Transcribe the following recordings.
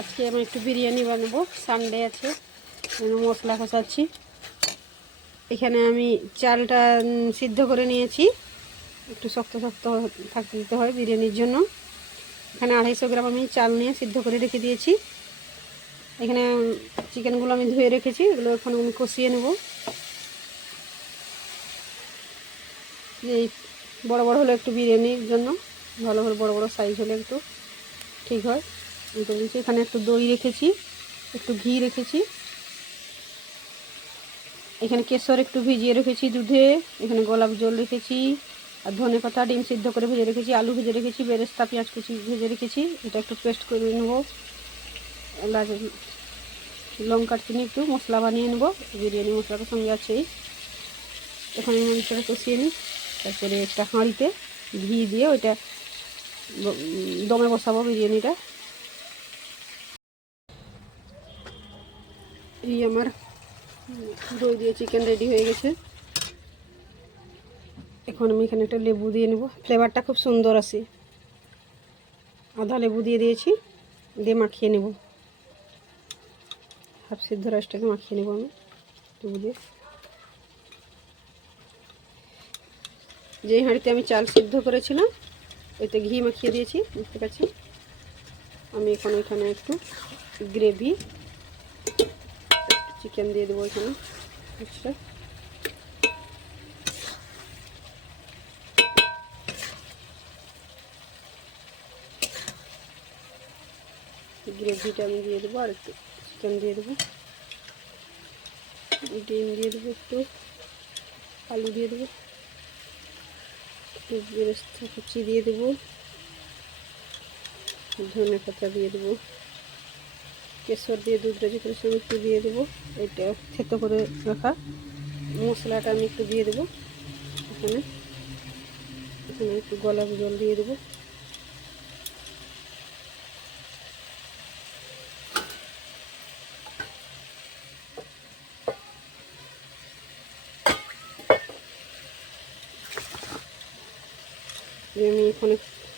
আজকে আমি একটু বিরিয়ানি বানাবো, সানডে আছে, মশলা কষাচ্ছি। এখানে আমি চালটা সিদ্ধ করে নিয়েছি, একটু শক্ত শক্ত থাকতে দিতে হয় বিরিয়ানির জন্য। এখানে 250 গ্রাম আমি চাল নিয়ে সিদ্ধ করে রেখে দিয়েছি। এখানে চিকেনগুলো আমি ধুয়ে রেখেছি, এগুলো এখন আমি কষিয়ে নেব। এই বড় বড় হলে একটু বিরিয়ানির জন্য ভালো করে বড় বড় সাইজ হলে একটু ঠিক হয়। এখানে একটু দই রেখেছি, একটু ঘি রেখেছি, এখানে কেশর একটু ভিজিয়ে রেখেছি দুধে, এখানে গোলাপ জল রেখেছি, আর ধনে পাতা ডিম সিদ্ধ করে ভেজে রেখেছি, আলু ভেজে রেখেছি, বেরেস্তা পেঁয়াজ কুচি ভেজে রেখেছি। এটা একটু পেস্ট করে নেব। লঙ্কার চিনি একটু মশলা বানিয়ে নেব, বিরিয়ানি মশলাটার সঙ্গে আছেই। এখানে মাংসটা কষিয়ে নিই, তারপরে একটা হাঁড়িতে ঘি দিয়ে ওইটা দমে বসাবো বিরিয়ানিটা। এই আমার দই দিয়ে চিকেন রেডি হয়ে গেছে। এখন আমি এখানে একটা লেবু দিয়ে নেব, ফ্লেভারটা খুব সুন্দর আসে। আধা লেবু দিয়ে দিয়েছি, দিয়ে মাখিয়ে নেব। হাফ সিদ্ধ রাইসটাকে মাখিয়ে নেব আমি লেবু দিয়ে। যেই হাঁড়িতে আমি চাল সিদ্ধ করেছিলাম ওইতে ঘি মাখিয়ে দিয়েছি, বুঝতে পারছি। আমি এখন ওইখানে একটু গ্রেভি চিকেন দিয়ে দেবো এখানে। আচ্ছা, গ্রেভিটা আমি দিয়ে দেবো, আর একটু চিকেন দিয়ে দেবো, ডিম দিয়ে দেবো, একটু আলু দিয়ে দেবো, একটু বেরেস্তা কুচি দিয়ে দেবো, ধনে পাতা দিয়ে দেবো, কেশর দিয়ে দুধ রেডি করে সব একটু দিয়ে দেবো। এটা থেতো করে রাখা মশলাটা আমি একটু দিয়ে দেবো এখানে। এখানে একটু গোলাপ জল দিয়ে দেবো। আমি এখানে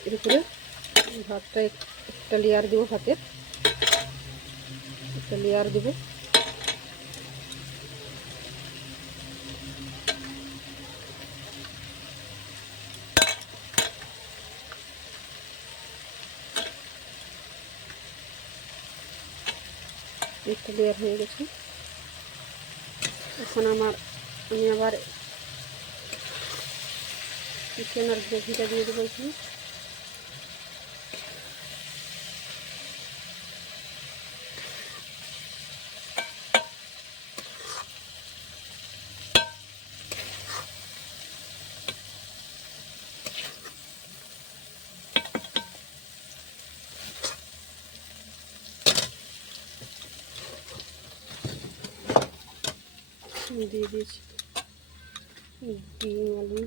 এর উপরে ভাতটা একটা লেয়ার দেবো, ভাতের একটা লেয়ার দেবো। একটা লেয়ার হয়ে গেছে। এখন আমি আবার চিকেন আর গ্রেভিটা দিয়ে দেবো এখানে। দিয়ে দিয়েছি ডিম আলু,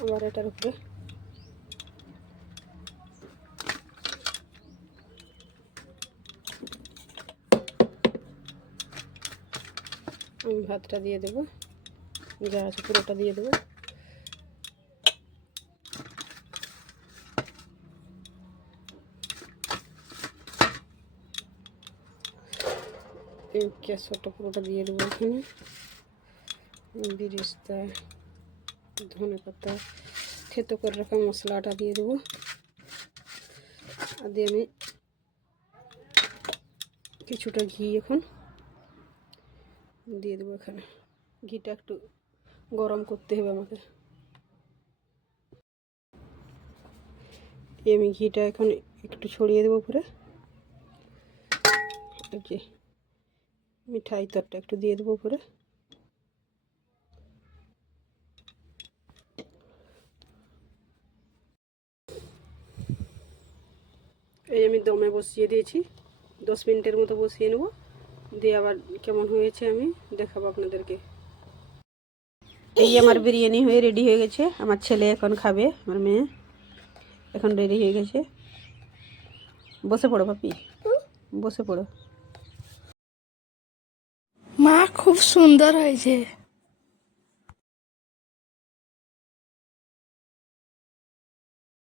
আবার এটার উপরে আমি ভাতটা দিয়ে দেবো, যা আছে পুরোটা দিয়ে দেবো। এই কেশরটা পুরোটা দিয়ে দেবো এখানে, বেরেস্তা, ধনে পাতা, থেতো করে রাখা মশলাটা দিয়ে দেবো। আর দিয়ে আমি কিছুটা ঘি এখন দিয়ে দেবো এখানে। ঘিটা একটু গরম করতে হবে আমাকে। আমি ঘিটা এখন একটু ছড়িয়ে দেবো উপরে। যে মিঠাই তরটা একটু দিয়ে দেবো উপরে। এই আমি দমে বসিয়ে দিয়েছি, 10 মিনিটের মতো বসিয়ে নেব, দিয়ে আবার কেমন হয়েছে আমি দেখাবো আপনাদেরকে। এই আমার বিরিয়ানি হয়ে রেডি হয়ে গেছে। আমার ছেলে এখন খাবে, আমার মেয়ে এখন রেডি হয়ে গেছে। বসে পড়ো পাপি, বসে পড়ো। মা খুব সুন্দর হয়েছে।